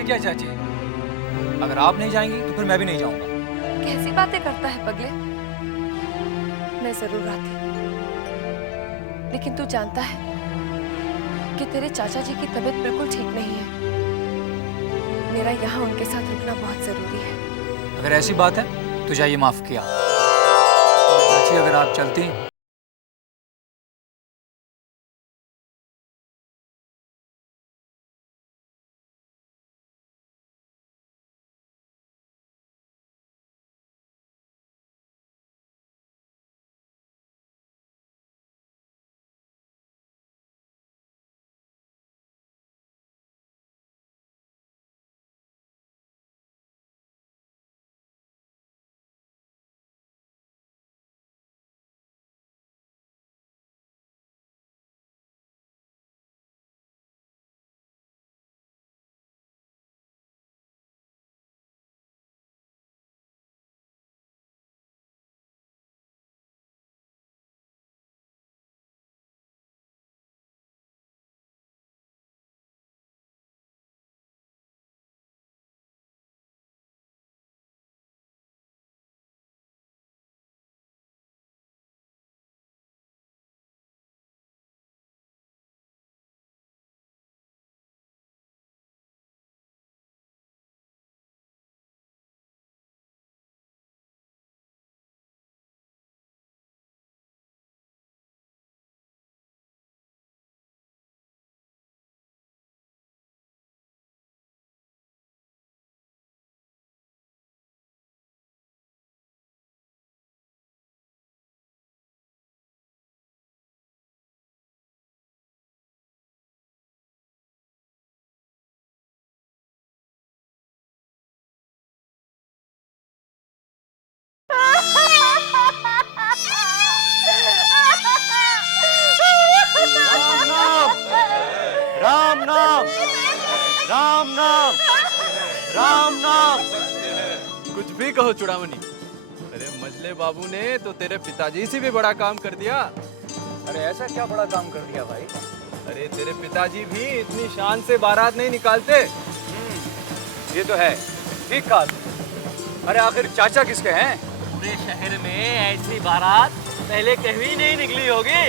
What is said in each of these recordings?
जाएंगे क्या चाची? अगर आप नहीं जाएंगी तो फिर मैं भी नहीं जाऊंगा। कैसी बातें करता है पगले। मैं जरूर आती, लेकिन तू जानता है कि तेरे चाचा जी की तबीयत बिल्कुल ठीक नहीं है। मेरा यहाँ उनके साथ रुकना बहुत जरूरी है। अगर ऐसी बात है तो जाइए, माफ किया। चाची अगर आप चलती राम नाम, राम नाम, राम नाम। कुछ भी कहो चुड़ामणि, अरे मजले बाबू ने तो तेरे पिताजी से भी बड़ा काम कर दिया। अरे ऐसा क्या बड़ा काम कर दिया भाई? अरे तेरे पिताजी भी इतनी शान से बारात नहीं निकालते। ये तो है, ठीक कहा। अरे आखिर चाचा किसके हैं? पूरे शहर में ऐसी बारात पहले कभी नहीं निकली होगी।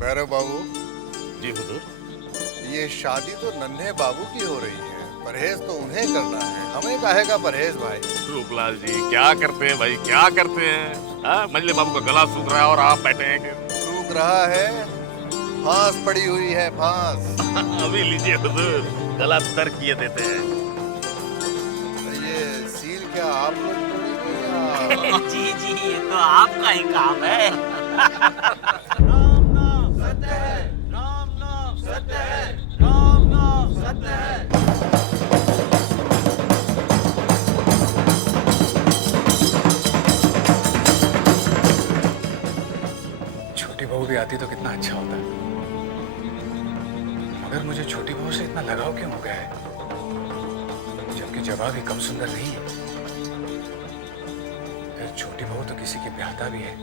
भैरव बाबू जी हुजूर। ये शादी तो नन्हे बाबू की हो रही है, परहेज तो उन्हें करना है, हमें काहे का परहेज भाई? रूपलाल जी क्या करते हैं भाई, क्या करते हैं? हाँ, मजले बाबू का गला सूख रहा है और आप बैठे हैं कि सूख रहा है, फांस पड़ी हुई है, फांस। अभी लीजिए हुजूर, गला तर किए देते हैं। ये सील क्या आप लोग तोड़ेंगे या? जी जी, ये तो आपका ही काम है। छोटी बहू भी आती तो कितना अच्छा होता, मगर मुझे छोटी बहू से इतना लगाव क्यों हो गया है, जबकि जवाब ही कम सुंदर नहीं है। फिर छोटी बहू तो किसी की ब्याहता भी है।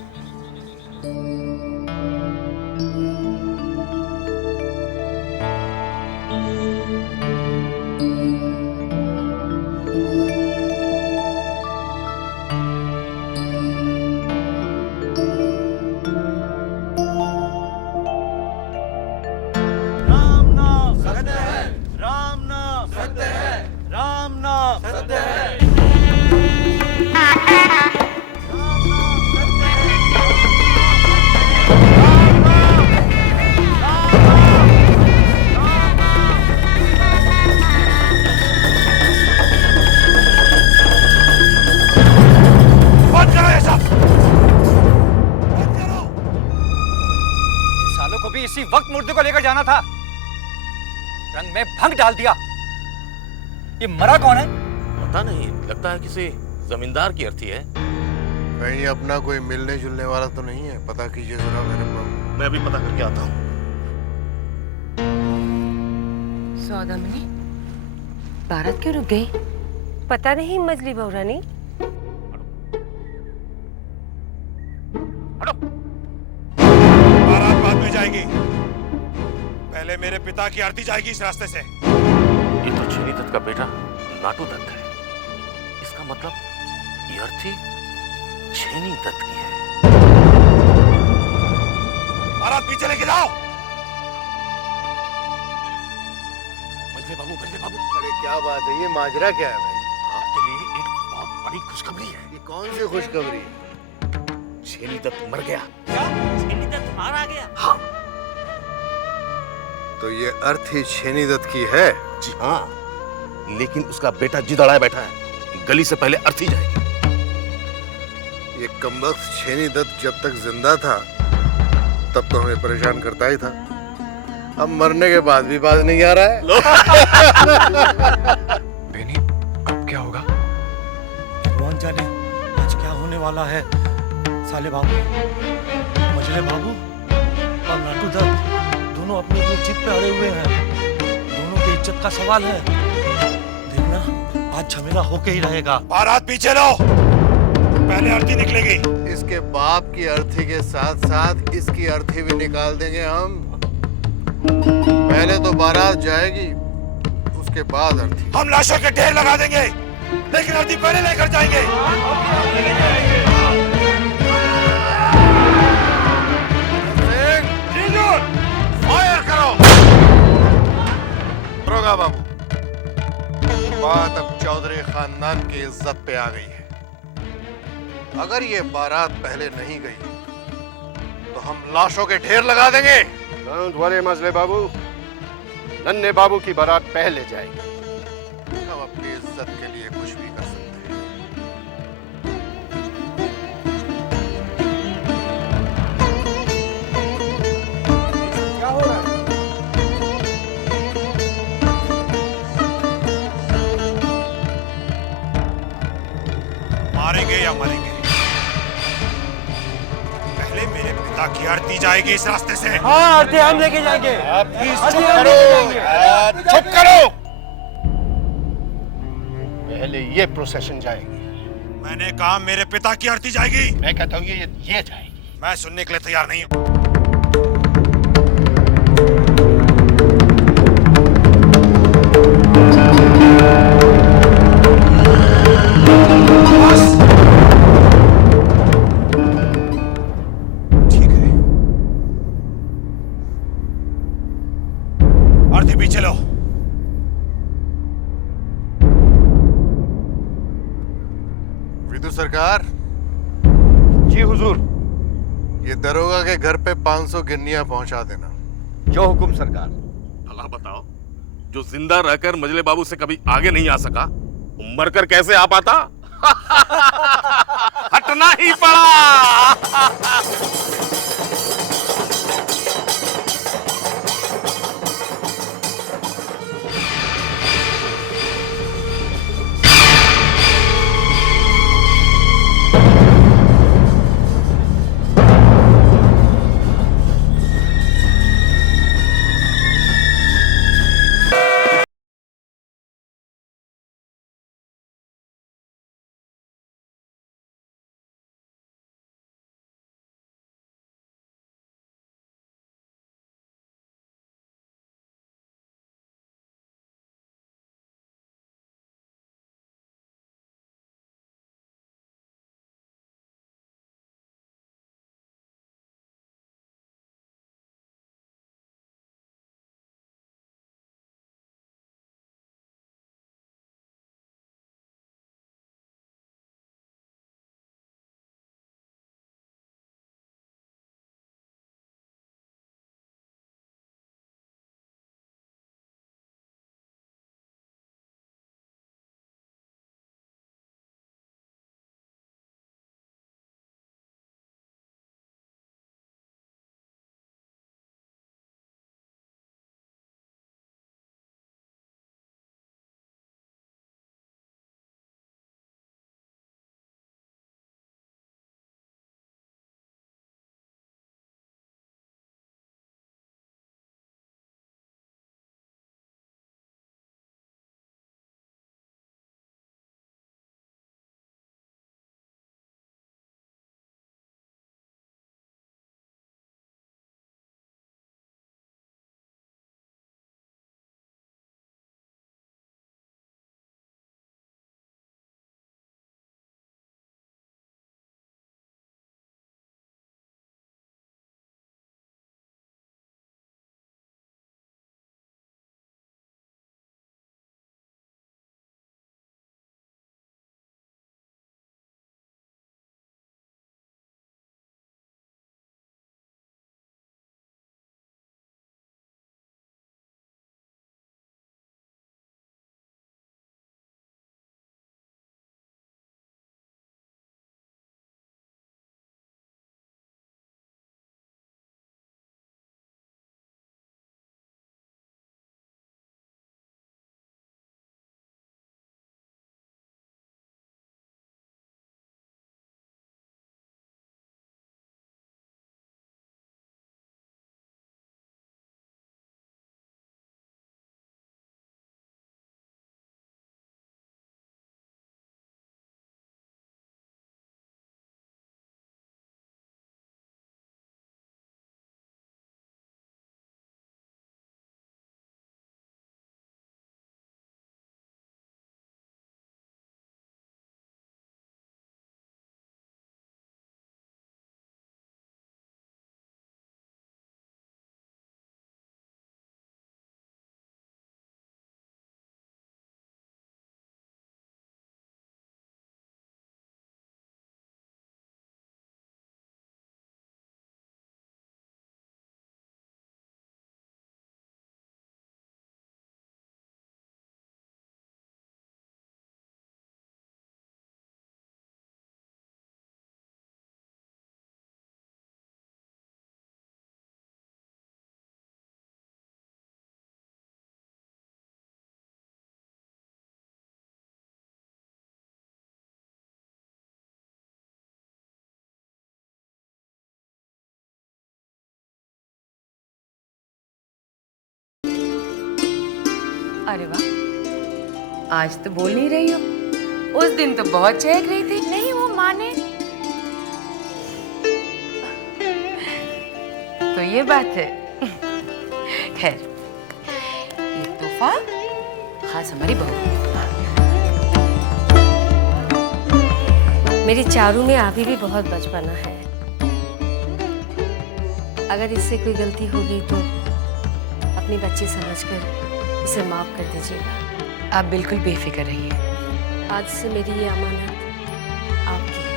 इसी वक्त मुर्दे को लेकर जाना था, रंग में भंग डाल दिया। ये मरा कौन है? पता नहीं, लगता है किसी जमींदार की अर्थी है। कहीं अपना कोई मिलने जुलने वाला तो नहीं है? पता कीजिए जरा मेरे बाबू। मैं अभी पता करके आता हूँ। सौदामिनी, बारात क्यों रुक गई? पता नहीं मजली बहू रानी। बारात बाद में जाएगी, पहले मेरे पिता की आरती जाएगी इस रास्ते से। ये तो छेनी दत्त का बेटा नाटू दत्त है। इसका मतलब ये अर्थी छेनी दत्त की है। बारात पीछे लेके जाओ। मजले बाबू, अरे क्या बात है, ये माजरा क्या है भाई? आपके लिए एक बहुत बड़ी खुशखबरी है। ये कौन सी खुशखबरी है? छेनी दत्त मर गया। छेनी दत्त मारा गया? हाँ तो ये अर्थी छेनी दत्त की है? जी हाँ, लेकिन उसका बेटा जिद अड़ाए बैठा है, गली से पहले अर्थी जाएगी। ये कमबख्त छेनी दत्त जब तक जिंदा था तब तो हमें परेशान करता ही था। अब मरने के बाद भी बात नहीं आ रहा है। बेनी, अब क्या होगा? भगवान जाने आज क्या होने वाला है। साले बाबू, मजले बाबू और नाटू दत्त दोनों अपनी अपनी जिद पे अड़े हुए हैं। दोनों की इज्जत का सवाल है। देखना आज झमेला होके ही रहेगा। बारात पीछे लो, पहले आरती निकलेगी। इसके बाप की अर्थी के साथ साथ इसकी अर्थी भी निकाल देंगे हम। पहले तो बारात जाएगी, उसके बाद अर्थी। हम लाशों के ढेर लगा देंगे, लेकिन आरती पहले लेकर जाएंगे। फायर करो। दरोगा बाबू, बात अब चौधरी खानदान की इज्जत पे आ गई है। अगर ये बारात पहले नहीं गई तो हम लाशों के ढेर लगा देंगे। डोंट वरी मजले बाबू, नन्हे बाबू की बारात पहले जाएगी। हम अपनी इज्जत के लिए कुछ भी कर सकते हैं। क्या हो रहा है? मारेंगे या मरेंगे, पहले मेरे पिता की आरती जाएगी इस रास्ते से। हाँ, आरती हम लेके जाएंगे। चुप करो, चुप करो। पहले ये प्रोसेशन जाएगी। मैंने कहा मेरे पिता की आरती जाएगी। मैं कहता हूँ ये जाएगी। मैं सुनने के लिए तैयार नहीं हूँ। ठीक है, आरती पीछे लो। विदु सरकार, जी हुजूर। ये दरोगा के घर पे 500 गिन्नियां पहुंचा देना। जो हुकुम सरकार। भला बताओ, जो जिंदा रहकर मजले बाबू से कभी आगे नहीं आ सका, वो मरकर कैसे आ पाता? हटना ही पड़ा। अरे वाह, आज तो बोल नहीं रही हो। उस दिन तो बहुत चहक रही थी। नहीं, वो माँ ने। तो ये बात है। खैर, ये तोहफा खास हमारी बहू। मेरी चारू में अभी भी बहुत बचपना है। अगर इससे कोई गलती हो गई तो अपनी बच्ची समझकर इसे माफ कर दीजिएगा। आप बिल्कुल बेफिक्र रहिए। आज से मेरी ये अमानत आपकी है।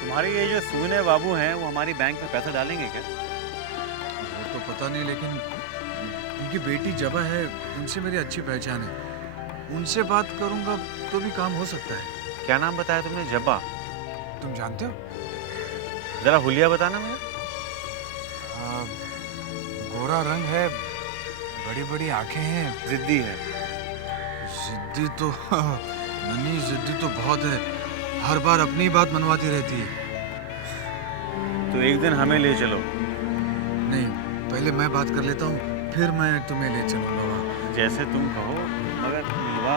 तुम्हारे ये जो सूने बाबू हैं वो हमारी बैंक में पैसा डालेंगे क्या? वो तो पता नहीं, लेकिन उनकी बेटी जबा है, उनसे मेरी अच्छी पहचान है। उनसे बात करूंगा तो भी काम हो सकता है। क्या नाम बताया तुमने? जब्बा? तुम जानते हो? जरा हुलिया बताना मुझे। गोरा रंग है, बड़ी बड़ी आंखें हैं, जिद्दी है। जिद्दी तो नन्ही जिद्दी तो बहुत है, हर बार अपनी ही बात मनवाती रहती है। तो एक दिन हमें ले चलो। नहीं, पहले मैं बात कर लेता हूँ, फिर मैं तुम्हें ले चलूंगा वहाँ। जैसे तुम कहो, मगर मिलवा।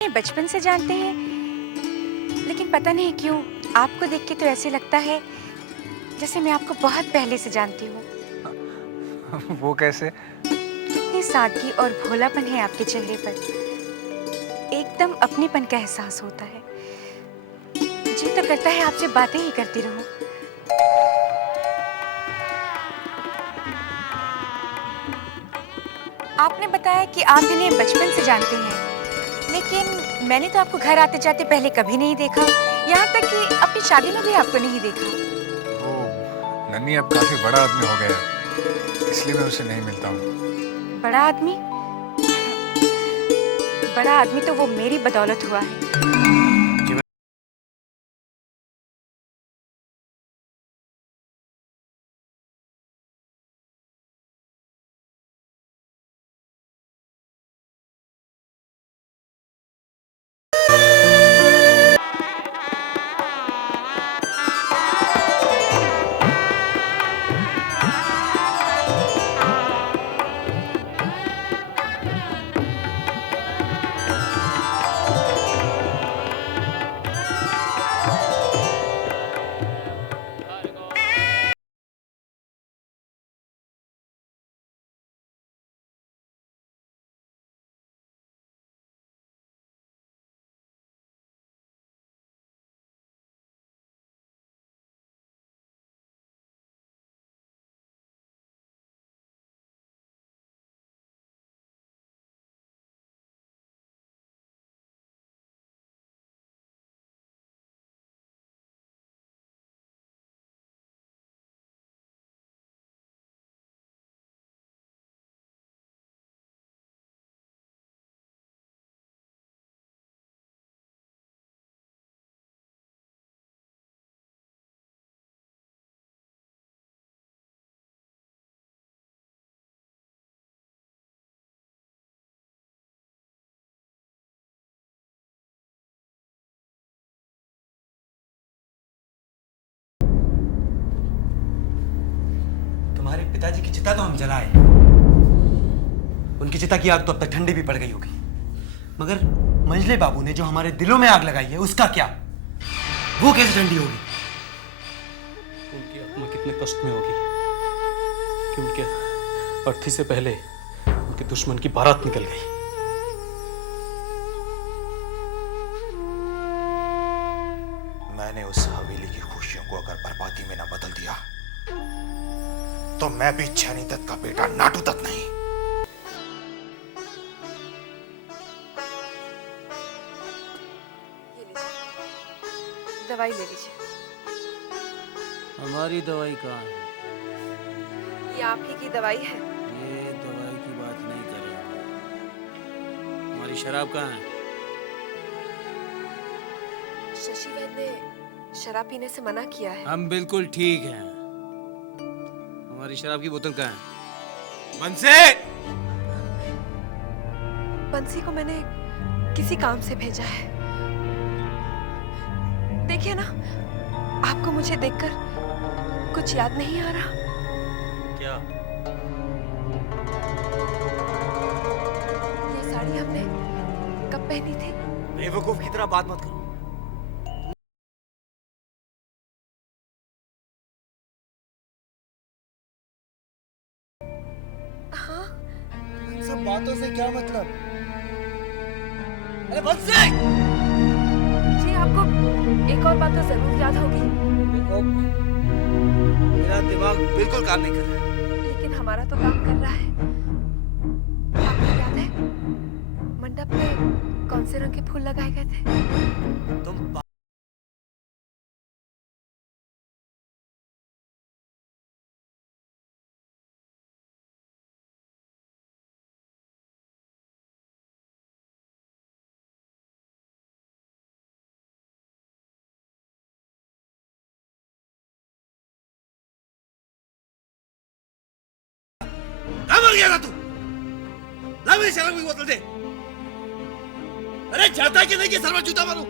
बचपन से जानते हैं, लेकिन पता नहीं क्यों आपको देख के तो ऐसे लगता है जैसे मैं आपको बहुत पहले से जानती हूँ। वो कैसे? कितनी सादगी और भोलापन है आपके चेहरे पर, एकदम अपनेपन का एहसास होता है। जी तो करता है आपसे बातें ही करती रहूं। आपने बताया कि आप इन्हें बचपन से जानते हैं, लेकिन मैंने तो आपको घर आते जाते पहले कभी नहीं देखा, यहाँ तक कि अपनी शादी में भी आपको नहीं देखा। वो नन्ही अब काफी बड़ा आदमी हो गया है, इसलिए मैं उससे नहीं मिलता हूँ। बड़ा आदमी? बड़ा आदमी तो वो मेरी बदौलत हुआ है। तुम्हारे पिताजी की चिता तो हम जलाए, उनकी चिता की आग तो अब तक ठंडी भी पड़ गई होगी, मगर मंजले बाबू ने जो हमारे दिलों में आग लगाई है उसका क्या? वो कैसे ठंडी होगी? उनकी आत्मा कितने कष्ट में होगी कि उनके अर्थी से पहले उनके दुश्मन की बारात निकल गई। मैंने उस हवेली की खुशियों को अगर बर्बादी में ना बदल दिया तो मैं भी छेनी दत्त का बेटा नाटू दत्त नहीं। दवाई ले लीजिए। हमारी दवाई कहाँ है? ये आप ही की दवाई है। ये दवाई की बात नहीं कर रहा। हमारी शराब कहाँ है? शशि वैद्य ने शराब पीने से मना किया है। हम बिल्कुल ठीक हैं। हमारी शराब की बोतल कहाँ है? बंसे! बंसी को मैंने किसी काम से भेजा है। देखिए ना, आपको मुझे देखकर कुछ याद नहीं आ रहा? क्या? ये साड़ी हमने कब पहनी थी? बेवकूफ की तरह बात मत करो। हाँ, इन सब बातों से क्या मतलब? अरे बंसे! जी आपको एक और बात तो जरूर याद होगी। देखो, मेरा दिमाग बिल्कुल काम नहीं कर रहा है। लेकिन हमारा तो काम कर रहा है। आपको याद है मंडप में कौन से रंग के फूल लगाए गए थे? तुम कहाँ मर गया था तू? ला मेरी शराब की बोतल दे। अरे जाता है कि नहीं कि सर में जूता मारूं?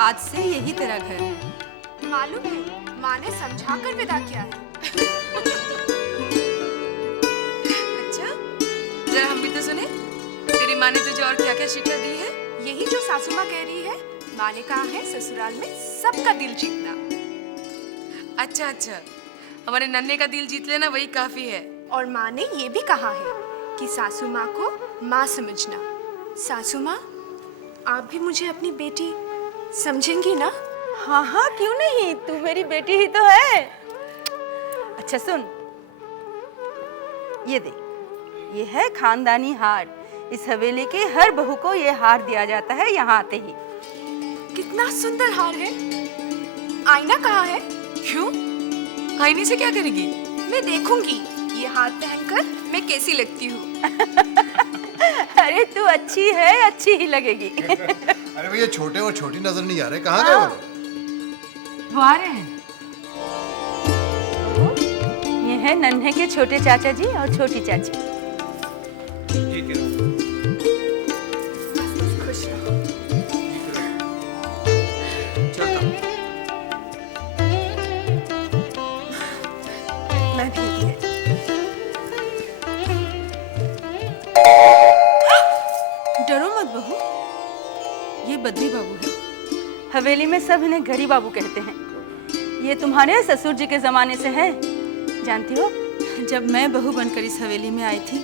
आज से यही तेरा घर है। मालूम है, माँ ने समझा कर विदा किया है। अच्छा, जरा हम भी तो सुने, तेरी माँ ने तुझे और क्या क्या शिक्षा दी है? यही जो सासू माँ कह रही है। माँ ने कहा है ससुराल में सबका दिल जीतना। अच्छा अच्छा, हमारे नन्हे का दिल जीत लेना वही काफी है। और माँ ने ये भी कहा है कि सासू माँ को माँ समझना। सासू माँ, आप भी मुझे अपनी बेटी समझेंगी ना? हाँ हाँ, क्यों नहीं, तू मेरी बेटी ही तो है। अच्छा सुन, ये देख, ये है खानदानी हार। इस हवेली के हर बहू को ये हार दिया जाता है यहाँ आते ही। कितना सुंदर हार है। आईना कहाँ है? क्यों? आईने से क्या करेगी? मैं देखूंगी ये हार पहनकर मैं कैसी लगती हूँ। अरे तू अच्छी है, अच्छी ही लगेगी। अरे भैया, छोटे और छोटी नजर नहीं आ रहे, कहाँ गए वो? वो आ रहे हैं। हैं नन्हे के छोटे चाचा जी और छोटी चाची। खुश रहो। मैं भी ये। डरो मत बहू, ये बद्री बाबू है। हवेली में सब इन्हें घड़ी बाबू कहते हैं। ये तुम्हारे ससुर जी के जमाने से है, जानती हो? जब मैं बहू बनकर इस हवेली में आई थी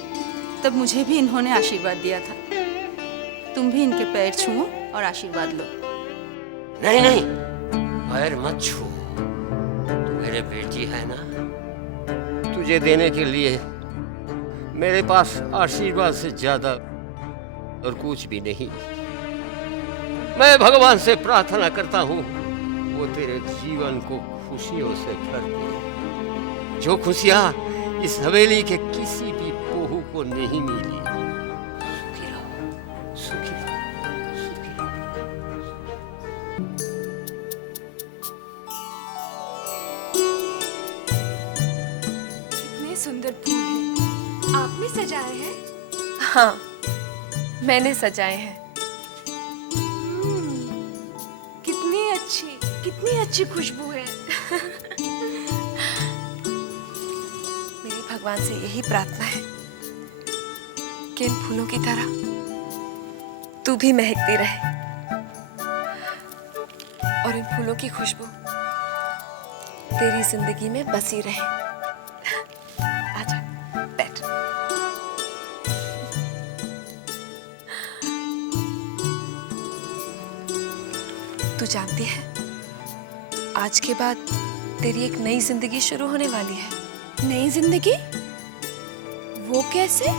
तब मुझे भी इन्होंने आशीर्वाद दिया था। तुम भी इनके पैर छुओ और आशीर्वाद लो। नहीं नहीं, पैर मत छू। तू मेरे बेटी है ना, तुझे देने के लिए मेरे पास आशीर्वाद से ज्यादा और कुछ भी नहीं। मैं भगवान से प्रार्थना करता हूँ वो तेरे जीवन को खुशियों से भर दे, जो खुशियाँ इस हवेली के किसी भी बहू को नहीं मिली। सुखी रहो, सुखी रहो, सुखी रहो। कितने सुंदर फूल हैं। आपने सजाए हैं? हाँ, मैंने सजाए हैं। कितनी अच्छी खुशबू है। मेरी भगवान से यही प्रार्थना है कि इन फूलों की तरह तू भी महकती रहे और इन फूलों की खुशबू तेरी जिंदगी में बसी रहे। आजा, बैठ। तू जानती है, आज के बाद तेरी एक नई जिंदगी शुरू होने वाली है। नई जिंदगी? वो कैसे?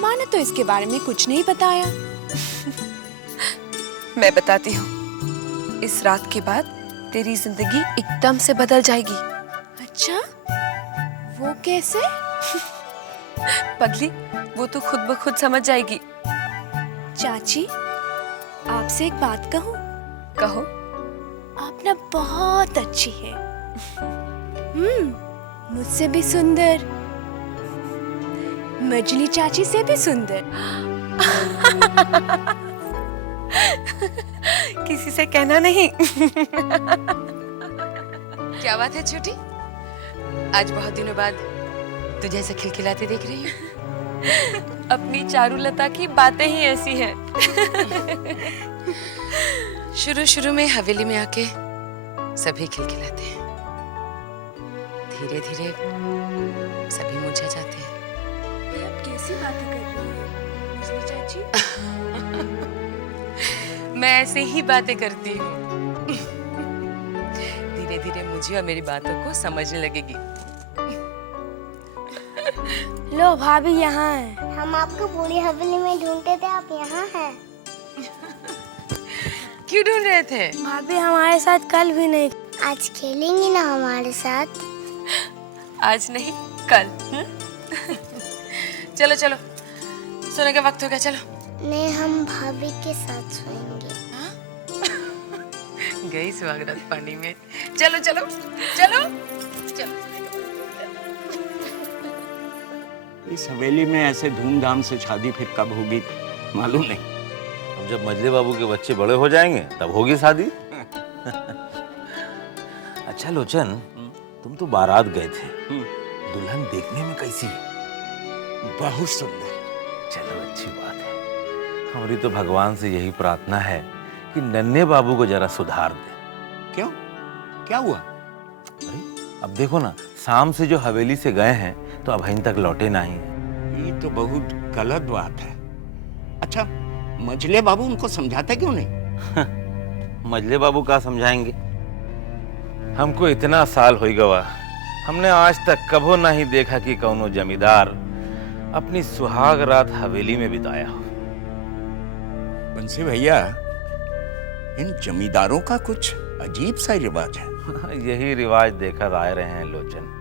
माँ ने तो इसके बारे में कुछ नहीं बताया। मैं बताती हूँ। इस रात के बाद तेरी जिंदगी एकदम से बदल जाएगी। अच्छा, वो कैसे? पगली, वो तो खुद ब खुद समझ जाएगी। चाची, आपसे एक बात कहूँ? कहो। आप ना बहुत अच्छी है। मुझसे भी सुंदर, मजली चाची से भी सुंदर। किसी से कहना नहीं। क्या बात है छोटी? आज बहुत दिनों बाद तुझे ऐसे खिलखिलाते देख रही हूँ। अपनी चारुलता की बातें ही ऐसी हैं। शुरू शुरू में हवेली में आके सभी खिलखिलाते हैं, धीरे धीरे सभी मुरझा जाते हैं। ये आप कैसी बातें कर रही हैं, मजली चाची? मैं ऐसे ही बातें करती हूँ। धीरे धीरे मुझे और मेरी बातों को समझने लगेगी। लो भाभी यहाँ है। हम आपको पूरी हवेली में ढूंढते थे, आप यहाँ हैं। क्यों ढूंढ रहे थे? भाभी हमारे साथ कल भी नहीं। आज खेलेंगी ना हमारे साथ? आज नहीं, कल। चलो चलो, सोने का वक्त हो गया, चलो। नहीं, हम भाभी के साथ सोएंगे। गई सुहागरात पानी में। चलो चलो चलो चलो। इस हवेली में ऐसे धूमधाम से शादी फिर कब होगी मालूम नहीं। अब जब मजले बाबू के बच्चे बड़े हो जाएंगे तब होगी शादी। अच्छा लोचन, तुम तो बारात गए थे, दुल्हन देखने में कैसी? बहुत सुंदर। चलो अच्छी बात है। हमारी तो भगवान से यही प्रार्थना है कि नन्हे बाबू को जरा सुधार दे। क्यों, क्या हुआ? अरे अब देखो ना, शाम से जो हवेली से गए हैं तो अब अभी तक लौटे नहीं। ये तो बहुत गलत बात है। अच्छा, मजले बाबू उनको समझाते क्यों नहीं? मजले बाबू का समझाएंगे? हमको इतना साल हो गवा, हमने आज तक कभो नहीं देखा कि कौनो जमींदार अपनी सुहाग रात हवेली में बिताया हो। बंसी भैया, इन जमींदारों का कुछ अजीब सा रिवाज है। यही रिवाज देखकर आ रहे हैं लोचन,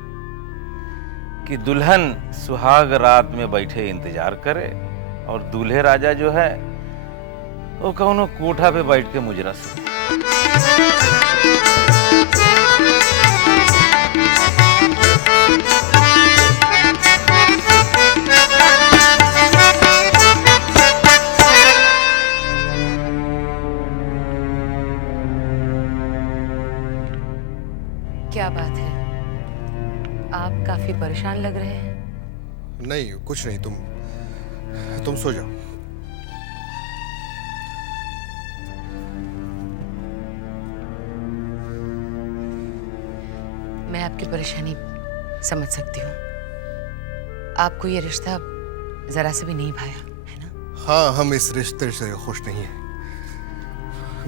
कि दुल्हन सुहाग रात में बैठे इंतजार करे और दूल्हे राजा जो है वो कौनो कोठा पे बैठ के मुजरा सुने। परेशान लग रहे हैं। नहीं, कुछ नहीं, तुम सो जाओ। मैं आपकी परेशानी समझ सकती हूँ। आपको ये रिश्ता जरा से भी नहीं भाया, है ना? हाँ, हम इस रिश्ते से खुश नहीं हैं।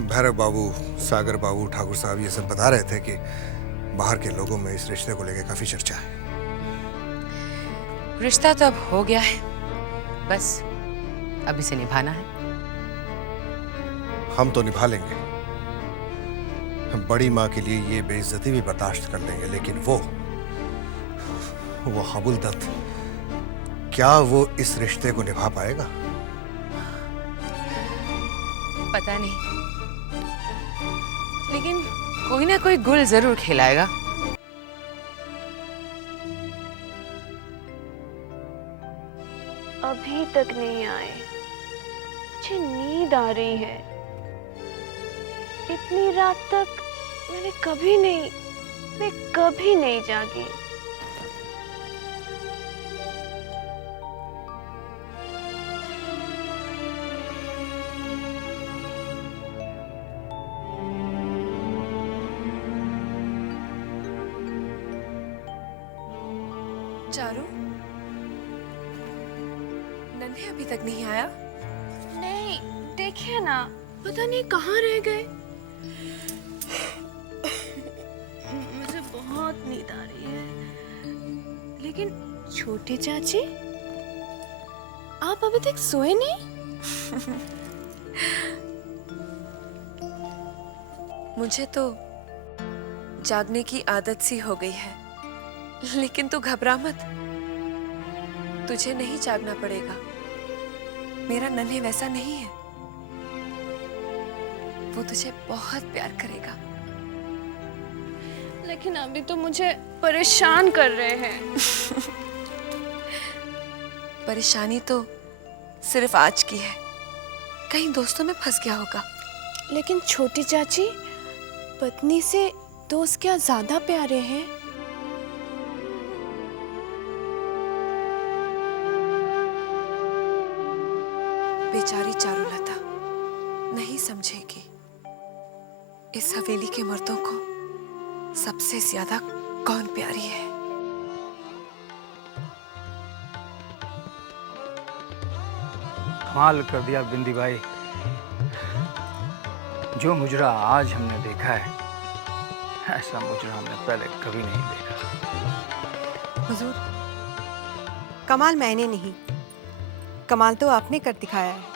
भैरव बाबू, सागर बाबू, ठाकुर साहब ये सब बता रहे थे कि बाहर के लोगों में इस रिश्ते को लेकर काफी चर्चा है। रिश्ता तो अब हो गया है, बस अब इसे निभाना है। हम तो निभा लेंगे, हम बड़ी माँ के लिए ये बेइज्जती भी बर्दाश्त कर लेंगे, लेकिन वो हबुल दत्त, क्या वो इस रिश्ते को निभा पाएगा? पता नहीं, लेकिन कोई ना कोई गुल जरूर खिलाएगा। अभी तक नहीं आए, मुझे नींद आ रही है। इतनी रात तक मैं कभी नहीं जागी। चारू, नन्हे अभी तक नहीं आया? नहीं, देखिए ना, पता नहीं कहाँ रह गए। मुझे बहुत नींद आ रही है। लेकिन छोटी चाची, आप अभी तक सोए नहीं? मुझे तो जागने की आदत सी हो गई है, लेकिन तू घबरा मत, तुझे नहीं जागना पड़ेगा। मेरा नन्हे वैसा नहीं है, वो तुझे बहुत प्यार करेगा। लेकिन अभी तो मुझे परेशान कर रहे हैं। परेशानी तो सिर्फ आज की है, कहीं दोस्तों में फंस गया होगा। लेकिन छोटी चाची, पत्नी से दोस्त क्या ज्यादा प्यारे हैं? बेचारी चारुलता नहीं समझेगी, इस हवेली के मर्दों को सबसे ज्यादा कौन प्यारी है। कमाल कर दिया बिंदी भाई, जो मुजरा आज हमने देखा है, ऐसा मुजरा हमने पहले कभी नहीं देखा। हुजूर, कमाल मैंने नहीं, कमाल तो आपने कर दिखाया है।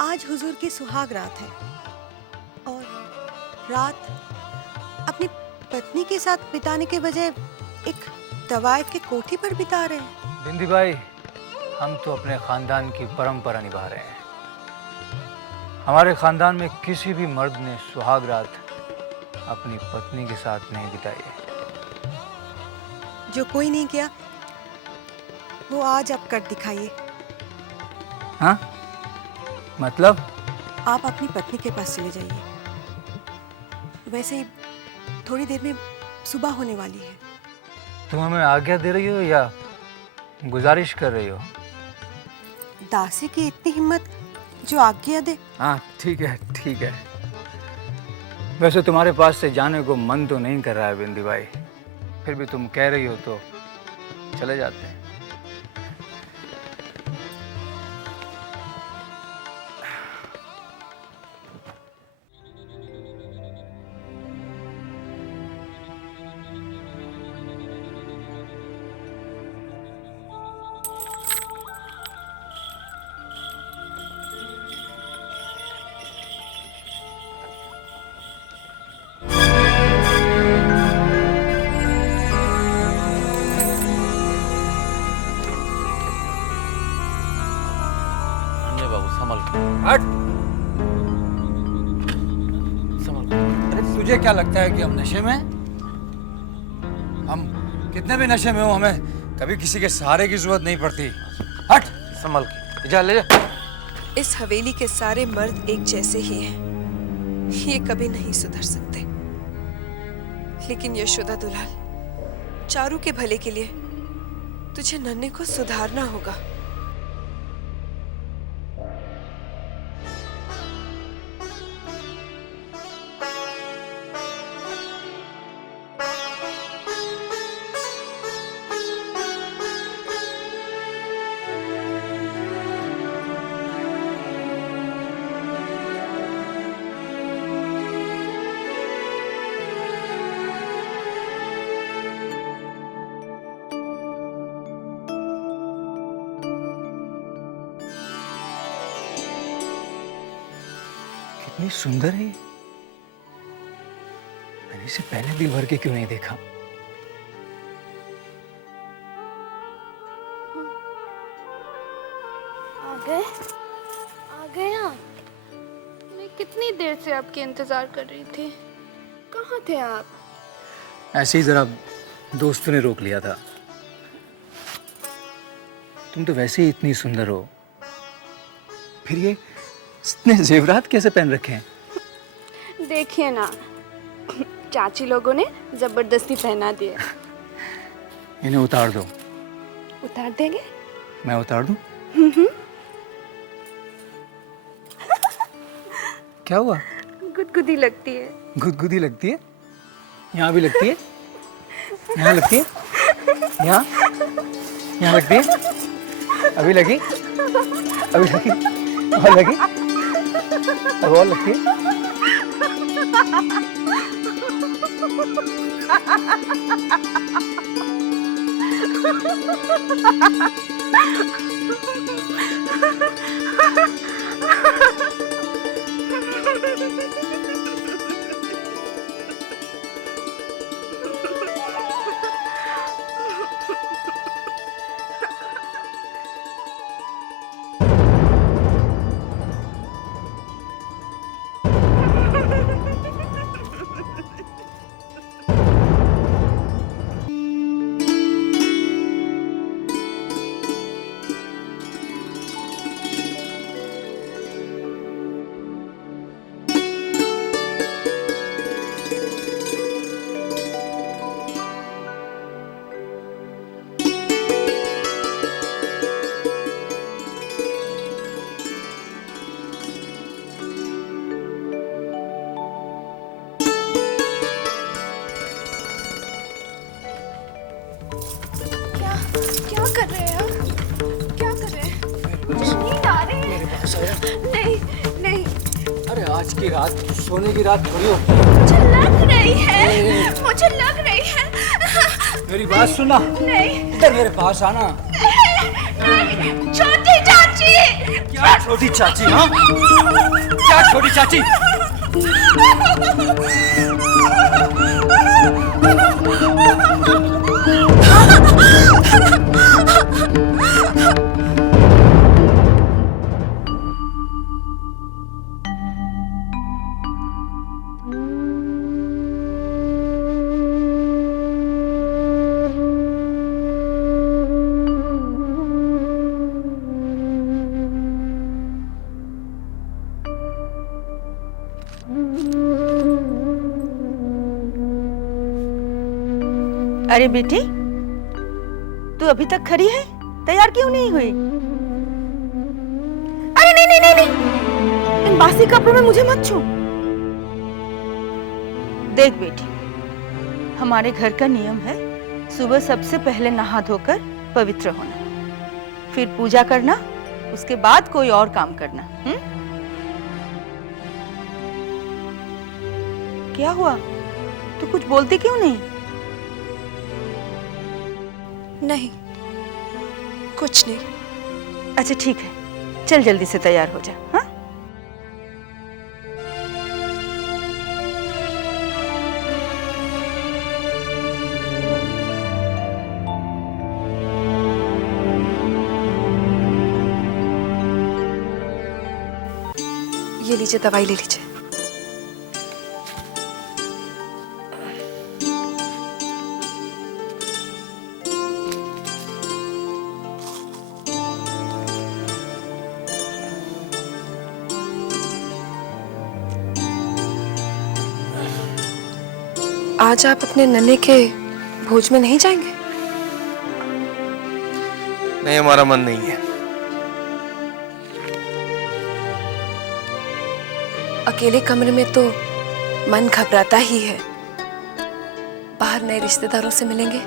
आज हुजूर की सुहाग रात है और रात अपनी पत्नी के साथ बिताने के बजाय एक तवायफ की कोठी पर बिता रहे हैं। बिंदी भाई, हम तो अपने खानदान की परंपरा निभा रहे हैं। हमारे खानदान में किसी भी मर्द ने सुहाग रात अपनी पत्नी के साथ नहीं बिताई है। जो कोई नहीं किया वो आज आप कर दिखाइए। हाँ? मतलब? आप अपनी पत्नी के पास चले जाइए, वैसे ही थोड़ी देर में सुबह होने वाली है। तुम हमें आज्ञा दे रही हो या गुजारिश कर रही हो? दासी की इतनी हिम्मत जो आज्ञा दे। हाँ, ठीक है, ठीक है। वैसे तुम्हारे पास से जाने को मन तो नहीं कर रहा है बिंदी भाई, फिर भी तुम कह रही हो तो चले जाते हैं। हट! अरे तुझे क्या लगता है कि हम नशे में? हम कितने भी नशे में हो, हमें कभी किसी के सहारे की जरूरत नहीं पड़ती। हट! संभल के जा, ले जा। इस हवेली के सारे मर्द एक जैसे ही हैं, ये कभी नहीं सुधर सकते। लेकिन यशोदा दुलाल, चारू के भले के लिए तुझे नन्हे को सुधारना होगा। कितनी सुंदर है ये। मैंने इसे पहले दिल भर के क्यों नहीं देखा? आ गए आप। मैं कितनी देर से आपके इंतजार कर रही थी। कहाँ थे आप? ऐसे ही जरा दोस्तों ने रोक लिया था। तुम तो वैसे ही इतनी सुंदर हो, फिर ये इतने जेवरात कैसे पहन रखे हैं? देखिए ना, चाची लोगों ने जबरदस्ती पहना दिए। इन्हें उतार दो। उतार देंगे? मैं उतार दूं? क्या हुआ? गुदगुदी लगती है। गुदगुदी लगती है? यहाँ भी लगती है? यहाँ लगती है? यहाँ लगती है? अभी लगी? अभी लगी? और लगी? अब और लगती है? क्या कर रहे हैं आप? क्या कर रहे हैं? मुझे नींद आ रही है। नहीं नहीं, अरे आज की रात सोने की रात थोड़ी हो। मुझे लग रही है। मुझे लग रही है। मेरी बात सुना। नहीं, इधर मेरे पास आना। नहीं, छोटी चाची। क्या छोटी चाची? हाँ, क्या छोटी चाची? अरे बेटी, तू अभी तक खड़ी है? तैयार क्यों नहीं हुई? अरे नहीं नहीं नहीं नहीं, इन बासी कपड़ों में मुझे मत छू। देख बेटी, हमारे घर का नियम है सुबह सबसे पहले नहा धोकर पवित्र होना, फिर पूजा करना, उसके बाद कोई और काम करना। क्या हुआ? तू कुछ बोलती क्यों नहीं? नहीं, कुछ नहीं। अच्छा ठीक है, चल जल्दी से तैयार हो जा। हाँ? ये लीजिए, दवाई ले लीजिए। आज आप अपने नन्हे के भोज में नहीं जाएंगे? नहीं, हमारा मन नहीं है। अकेले कमरे में तो मन घबराता ही है। बाहर नए रिश्तेदारों से मिलेंगे,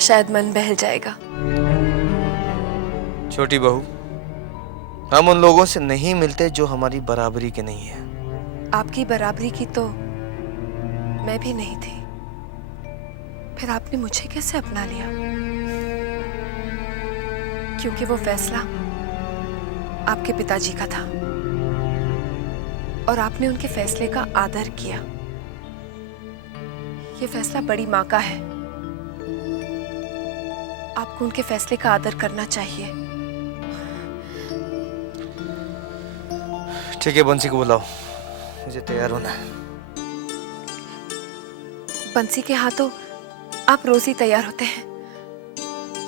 शायद मन बहल जाएगा। छोटी बहू, हम उन लोगों से नहीं मिलते जो हमारी बराबरी के नहीं है। आपकी बराबरी की तो मैं भी नहीं थी, फिर आपने मुझे कैसे अपना लिया? क्योंकि वो फैसला आपके पिताजी का था और आपने उनके फैसले का आदर किया। ये फैसला बड़ी माँ का है, आपको उनके फैसले का आदर करना चाहिए। ठीक है, बंसी को बुलाओ, मुझे तैयार होना है। बंसी के हाथों आप रोज ही तैयार होते हैं,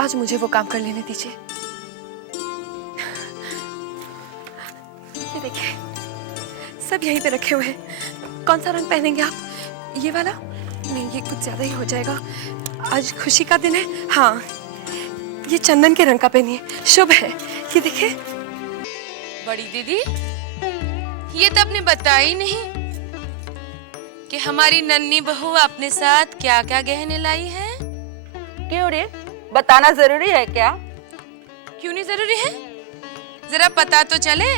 आज मुझे वो काम कर लेने दीजिए। ये देखिए, सब यहीं पे रखे हुए हैं। कौन सा रंग पहनेंगे आप? ये वाला? नहीं, ये कुछ ज्यादा ही हो जाएगा। आज खुशी का दिन है। हाँ, ये चंदन के रंग का पहनिए, शुभ है। ये देखिए। बड़ी दीदी, ये तो आपने बताया ही नहीं कि हमारी नन्ही बहू अपने साथ क्या क्या गहने लाई है। क्यों रे, बताना जरूरी है क्या? क्यों नहीं जरूरी है? जरा पता तो चले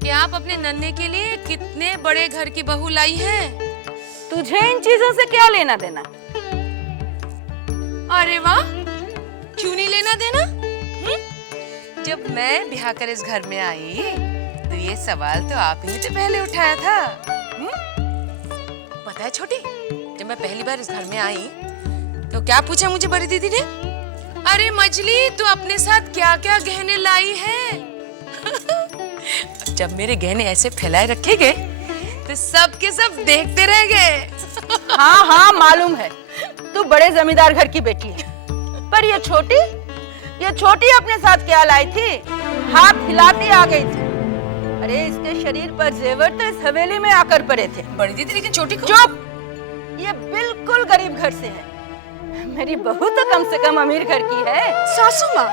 कि आप अपने नन्हे के लिए कितने बड़े घर की बहू लाई हैं। तुझे इन चीजों से क्या लेना देना? अरे वाह, क्यों नहीं लेना देना? जब मैं ब्याह कर इस घर में आई तो ये सवाल तो आप ही ने तो पहले उठाया था। पता है छोटी, जब मैं पहली बार इस घर में आई तो क्या पूछा मुझे बड़ी दीदी ने? अरे मजली, तू अपने साथ क्या क्या गहने लाई है? जब मेरे गहने ऐसे फैलाए रखे गए तो सब के सब देखते रह गए। हाँ हाँ, मालूम है तू बड़े जमींदार घर की बेटी है, पर ये छोटी अपने साथ क्या लाई थी? हाथ हिलाती आ गई थी। अरे इसके शरीर पर जेवर तो इस हवेली में आकर पड़े थे। बड़ी दीदी, लेकिन छोटी को... चुप! ये बिल्कुल गरीब घर से है। मेरी बहू तो कम से कम अमीर घर की है। सासू माँ,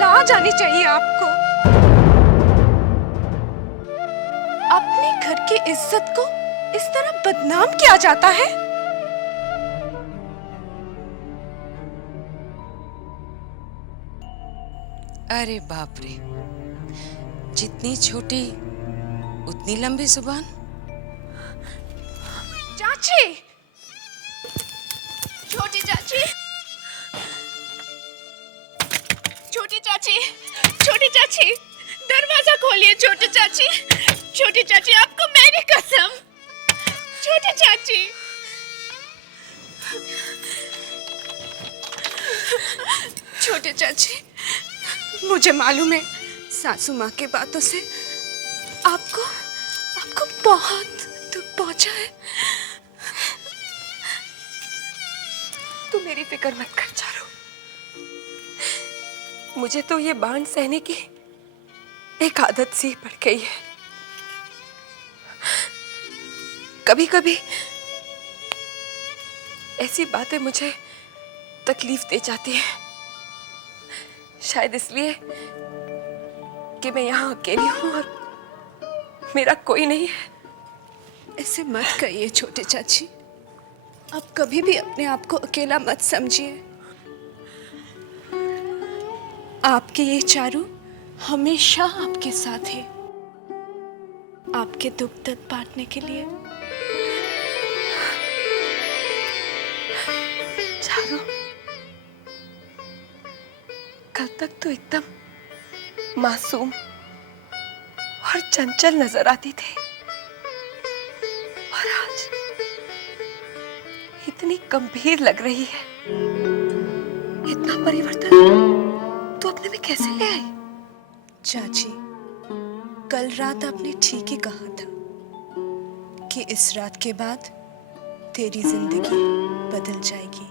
लाज आनी चाहिए आपको। अपने घर की इज्जत को इस तरह बदनाम किया जाता है। अरे बाप रे, जितनी छोटी उतनी लंबी जुबान। चाची, छोटी चाची, छोटी चाची, छोटी चाची, दरवाजा खोलिए। छोटी चाची, छोटी चाची, आपको मेरी कसम। छोटी चाची, छोटी चाची, मुझे मालूम है सासू माँ के बातों से आपको बहुत दुख पहुंचा है। तू मेरी फिक्र मत कर चारू, मुझे तो ये बांध सहने की एक आदत सी पड़ गई है। कभी कभी ऐसी बातें मुझे तकलीफ दे जाती हैं, शायद इसलिए कि मैं यहाँ अकेली हूँ और मेरा कोई नहीं है। ऐसे मत कहिए छोटे चाची, आप कभी भी अपने आप को अकेला मत समझिए। आपके ये चारू हमेशा आपके साथ है, आपके दुख दर्द बांटने के लिए। चारू, कल तक तो एकदम मासूम और चंचल नजर आती थी, और आज इतनी गंभीर लग रही है। इतना परिवर्तन तू अपने में कैसे ले आई? चाची, कल रात आपने ठीक ही कहा था कि इस रात के बाद तेरी जिंदगी बदल जाएगी।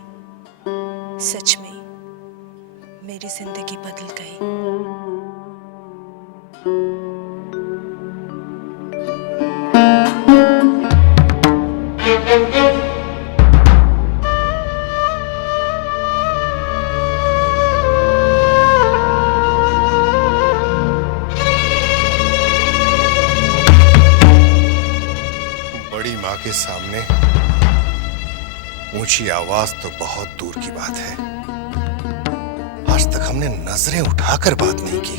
सच में मेरी जिंदगी बदल गई। के सामने ऊंची आवाज तो बहुत दूर की बात है। आज तक हमने नजरें उठाकर बात नहीं की,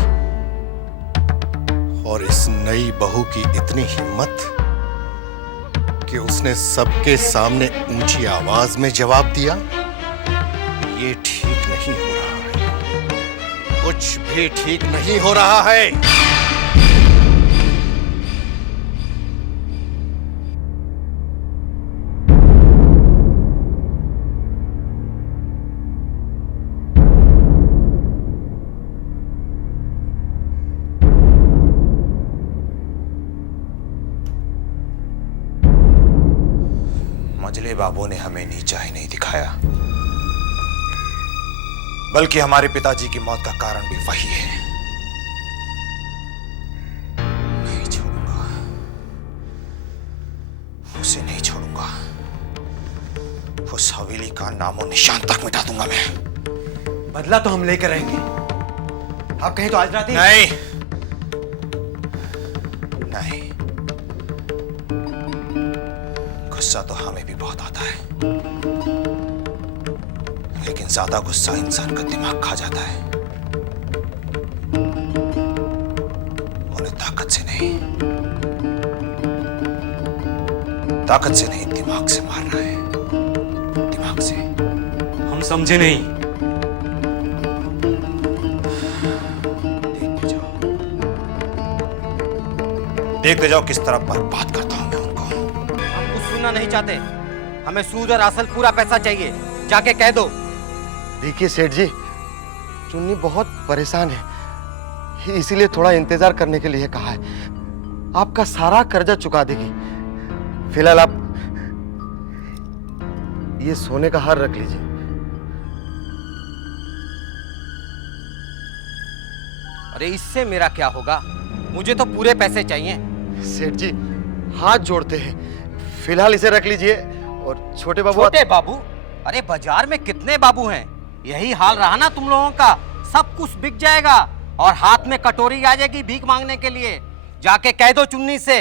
और इस नई बहू की इतनी हिम्मत कि उसने सबके सामने ऊंची आवाज में जवाब दिया। ये ठीक नहीं हो रहा है, कुछ भी ठीक नहीं हो रहा है। मजले बाबू ने हमें नीचा ही नहीं दिखाया, बल्कि हमारे पिताजी की मौत का कारण भी वही है। नहीं छोड़ूंगा, उसे नहीं छोड़ूंगा। उस हवेली का नामो निशान तक मिटा दूंगा मैं। बदला तो हम लेकर आएंगे। आप कहीं तो आज रात ही नहीं, नहीं। गुस्सा तो हमें भी बहुत आता है, लेकिन ज्यादा गुस्सा इंसान का दिमाग खा जाता है। उन्हें ताकत से नहीं, ताकत से नहीं, दिमाग से मारना है, दिमाग से। हम समझे नहीं। देखते जाओ किस तरह बर्बाद करता हूं मैं उनको। हम कुछ सुनना नहीं चाहते, हमें सूद और असल पूरा पैसा चाहिए। जाके कह दो। देखिए सेठ जी, चुन्नी बहुत परेशान है, इसीलिए थोड़ा इंतजार करने के लिए कहा है। आपका सारा कर्जा चुका देगी। फिलहाल आप ये सोने का हार रख लीजिए। अरे इससे मेरा क्या होगा? मुझे तो पूरे पैसे चाहिए। सेठ जी हाथ जोड़ते हैं, फिलहाल इसे रख लीजिए। और छोटे बाबू। छोटे बाबू? अरे बाजार में कितने बाबू हैं? यही हाल रहा ना तुम लोगों का, सब कुछ बिक जाएगा और हाथ में कटोरी आ जाएगी भीख मांगने के लिए। जाके कह दो चुन्नी से।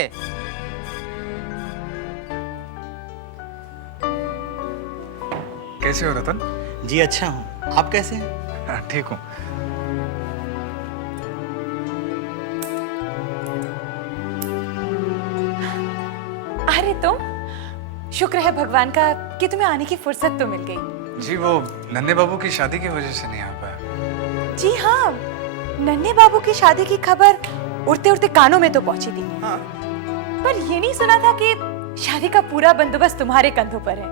कैसे हो रतन? जी अच्छा हूँ, आप कैसे हैं? ठीक हूँ। अरे तुम, शुक्र है भगवान का कि तुम्हें आने की फुर्सत तो मिल गई। जी वो नन्हे बाबू की शादी की वजह से नहीं आ पाया। जी हाँ, नन्हे बाबू की शादी की खबर उड़ते उड़ते कानों में तो पहुंची थी। हाँ। पर ये नहीं सुना था कि शादी का पूरा बंदोबस्त तुम्हारे कंधों पर है।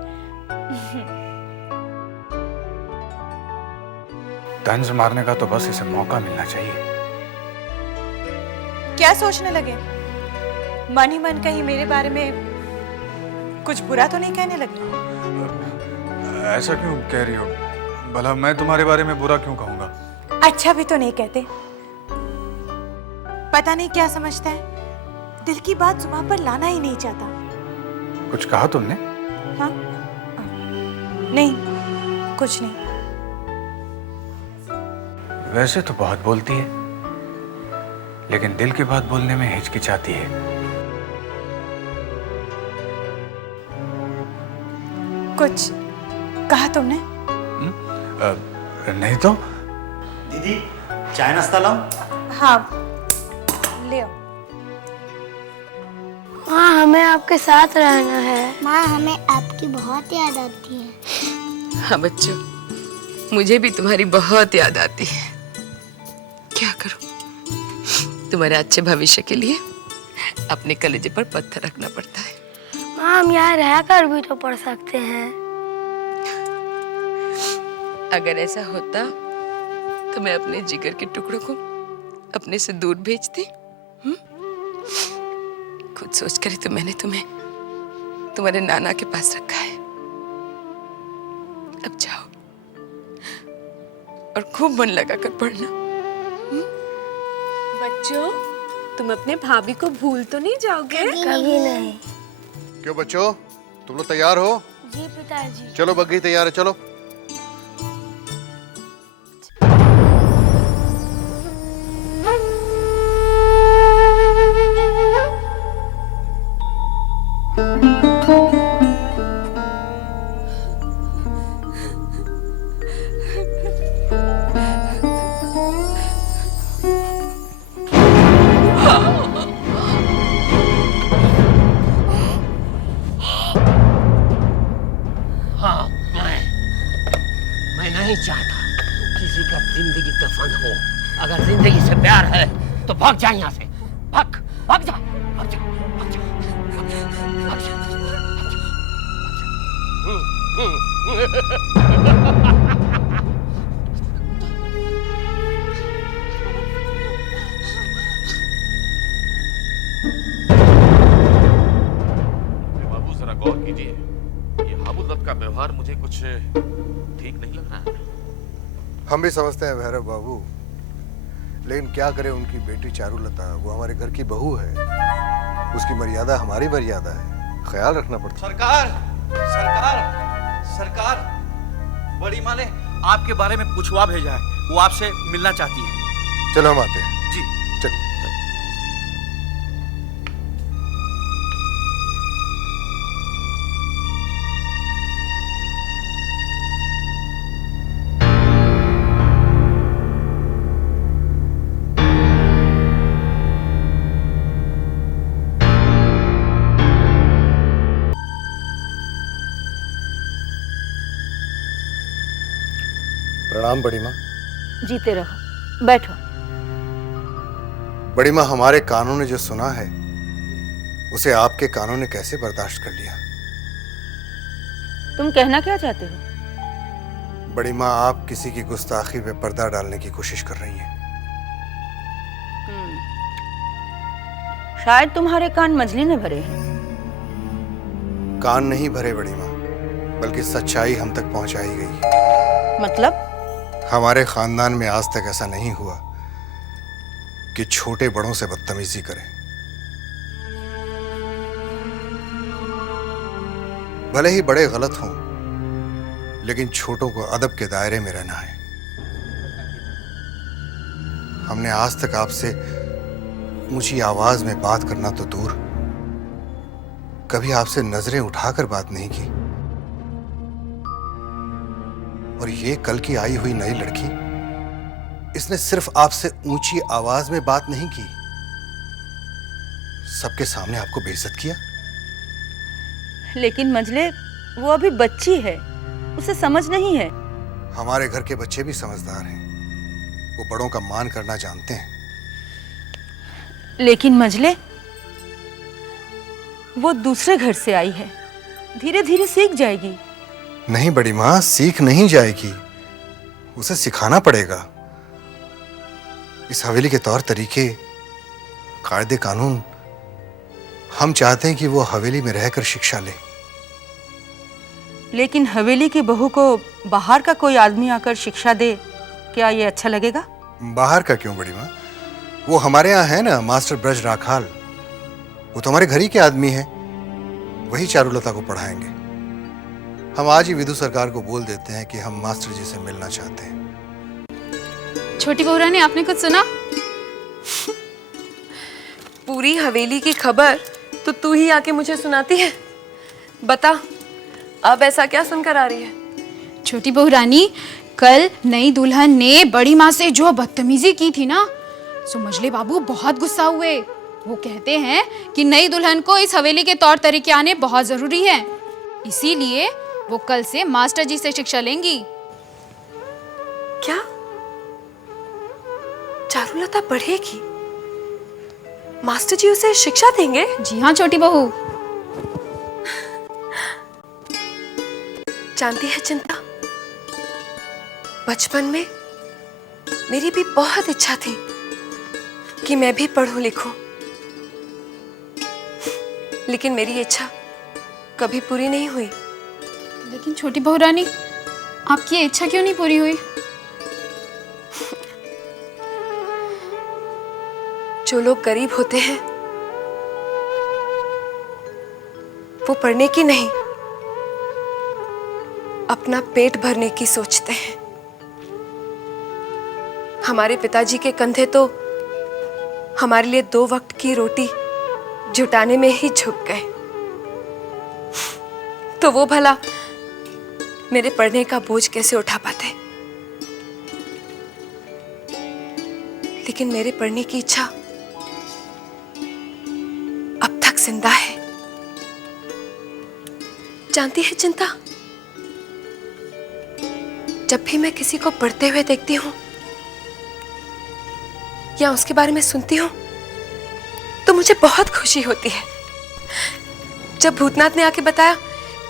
तंज मारने का तो बस इसे मौका मिलना चाहिए। क्या सोचने लगे? मन ही मन कहीं मेरे बारे में कुछ बुरा तो नहीं कहने लगे? ऐसा क्यों कह रही हो? भला मैं तुम्हारे बारे में बुरा क्यों कहूंगा? अच्छा भी तो नहीं कहते। पता नहीं क्या समझता है, दिल की बात जुबान पर लाना ही नहीं चाहता। कुछ कहा तुमने? हाँ? नहीं, कुछ नहीं। वैसे तो बहुत बोलती है, लेकिन दिल की बात बोलने में हिचकिचाती है। कुछ कहा तुमने? नहीं तो। दीदी चाय नाश्ता लाऊं? हाँ, ले आओ। माँ हमें आपके साथ रहना है। माँ हमें आपकी बहुत याद आती है। हाँ बच्चों, मुझे भी तुम्हारी बहुत याद आती है। क्या करूं, तुम्हारे अच्छे भविष्य के लिए अपने कलेजे पर पत्थर रखना पड़ता है। माँ हम यहाँ रहकर भी तो पढ़ सकते हैं। अगर ऐसा होता तो मैं अपने जिगर के टुकड़ों को अपने से दूर भेजती। खुद सोचकर ही तो मैंने तुम्हें तुम्हारे नाना के पास रखा है। अब जाओ और खूब मन लगाकर पढ़ना। बच्चों, तुम अपने भाभी को भूल तो नहीं जाओगे? कभी नहीं। क्यों बच्चों, तुम लोग तैयार हो? जी पिताजी। चलो बग्गी तैयार है, चलो। Thank you. हाँ, मैं नहीं चाहता किसी का जिंदगी दफन हो। अगर जिंदगी से प्यार है तो भाग जा यहाँ से। भाग भाग जा, भाग जा, भाग जा, भाग जा, भाग जा, बाबू जरा गौर कीजिए, ये हाबुल का व्यवहार मुझे कुछ ठीक नहीं लग रहा है। हम भी समझते हैं भैरव बाबू, लेकिन क्या करें, उनकी बेटी चारुलता वो हमारे घर की बहू है, उसकी मर्यादा हमारी मर्यादा है, ख्याल रखना पड़ता है। सरकार, सरकार, सरकार, बड़ी माँ ने आपके बारे में पूछवा भेजा है, वो आपसे मिलना चाहती है। चलो हम आते हैं। जी चलो। प्रणाम बड़ी माँ। जीते रहो, बैठो। बड़ी माँ, हमारे कानों ने जो सुना है उसे आपके कानों ने कैसे बर्दाश्त कर लिया? तुम कहना क्या चाहते हो? बड़ी माँ, आप किसी की गुस्ताखी पे पर्दा डालने की कोशिश कर रही हैं। शायद तुम्हारे कान मछली ने भरे हैं। कान नहीं भरे बड़ी माँ, बल्कि सच्चाई हम तक पहुंचाई गई। मतलब? हमारे खानदान में आज तक ऐसा नहीं हुआ कि छोटे बड़ों से बदतमीजी करें। भले ही बड़े गलत हों, लेकिन छोटों को अदब के दायरे में रहना है। हमने आज तक आपसे ऊंची आवाज में बात करना तो दूर, कभी आपसे नजरें उठाकर बात नहीं की। और ये कल की आई हुई नई लड़की, इसने सिर्फ आपसे ऊंची आवाज में बात नहीं की, सबके सामने आपको बेइज्जत किया। लेकिन मंझले, वो अभी बच्ची है, उसे समझ नहीं है। हमारे घर के बच्चे भी समझदार हैं, वो बड़ों का मान करना जानते हैं। लेकिन मंझले, वो दूसरे घर से आई है, धीरे धीरे सीख जाएगी। नहीं बड़ी माँ, सीख नहीं जाएगी, उसे सिखाना पड़ेगा। इस हवेली के तौर तरीके, कायदे कानून, हम चाहते हैं कि वो हवेली में रहकर शिक्षा ले। लेकिन हवेली की बहू को बाहर का कोई आदमी आकर शिक्षा दे, क्या ये अच्छा लगेगा? बाहर का क्यों बड़ी माँ, वो हमारे यहाँ है ना मास्टर ब्रज राखाल, वो तो हमारे घर ही के आदमी है, वही चारुलता को पढ़ाएंगे। हम आज ही विदु सरकार को बोल देते हैं कि हम मास्टर जी से मिलना चाहते हैं। छोटी बहू रानी, आपने कुछ सुना? पूरी हवेली की खबर तो तू ही आके मुझे सुनाती है। बता, अब ऐसा क्या सुनकर आ रही है? छोटी बहू रानी, कल नई दुल्हन ने बड़ी माँ से जो बदतमीजी की थी ना, सो मझले बाबू बहुत गुस्सा हुए। वो कहते हैं कि नई दुल्हन को इस हवेली के तौर तरीके आने बहुत जरूरी है, इसीलिए वो कल से मास्टर जी से शिक्षा लेंगी। क्या? चारुलता पढ़ेगी? मास्टर जी उसे शिक्षा देंगे? जी हाँ छोटी बहू। जानती है चिंता, बचपन में मेरी भी बहुत इच्छा थी कि मैं भी पढ़ूं लिखूं, लेकिन मेरी इच्छा कभी पूरी नहीं हुई। लेकिन छोटी बहू रानी, आपकी इच्छा क्यों नहीं पूरी हुई? जो लोग गरीब होते हैं वो पढ़ने की नहीं, अपना पेट भरने की सोचते हैं। हमारे पिताजी के कंधे तो हमारे लिए 2 वक्त की रोटी जुटाने में ही झुक गए, तो वो भला मेरे पढ़ने का बोझ कैसे उठा पाते? लेकिन मेरे पढ़ने की इच्छा जिंदा है। जानती है चिंता, जब भी मैं किसी को पढ़ते हुए देखती हूँ या उसके बारे में सुनती हूँ तो मुझे बहुत खुशी होती है। जब भूतनाथ ने आके बताया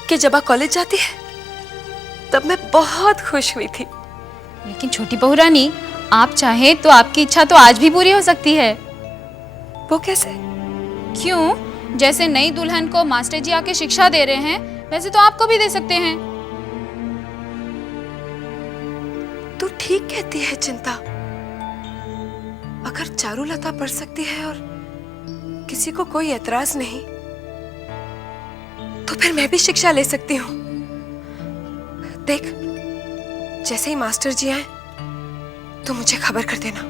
कि जबा कॉलेज जाती है तब मैं बहुत खुश हुई थी। लेकिन छोटी बहू रानी, आप चाहे तो आपकी इच्छा तो आज भी पूरी हो सकती है। वो कैसे? क्यों? जैसे नई दुल्हन को मास्टर जी आके शिक्षा दे रहे हैं, वैसे तो आपको भी दे सकते हैं। तू ठीक कहती है चिंता। अगर चारुलता पढ़ सकती है और किसी को कोई एतराज नहीं, तो फिर मैं भी शिक्षा ले सकती हूँ। देख, जैसे ही मास्टर जी आए तो मुझे खबर कर देना।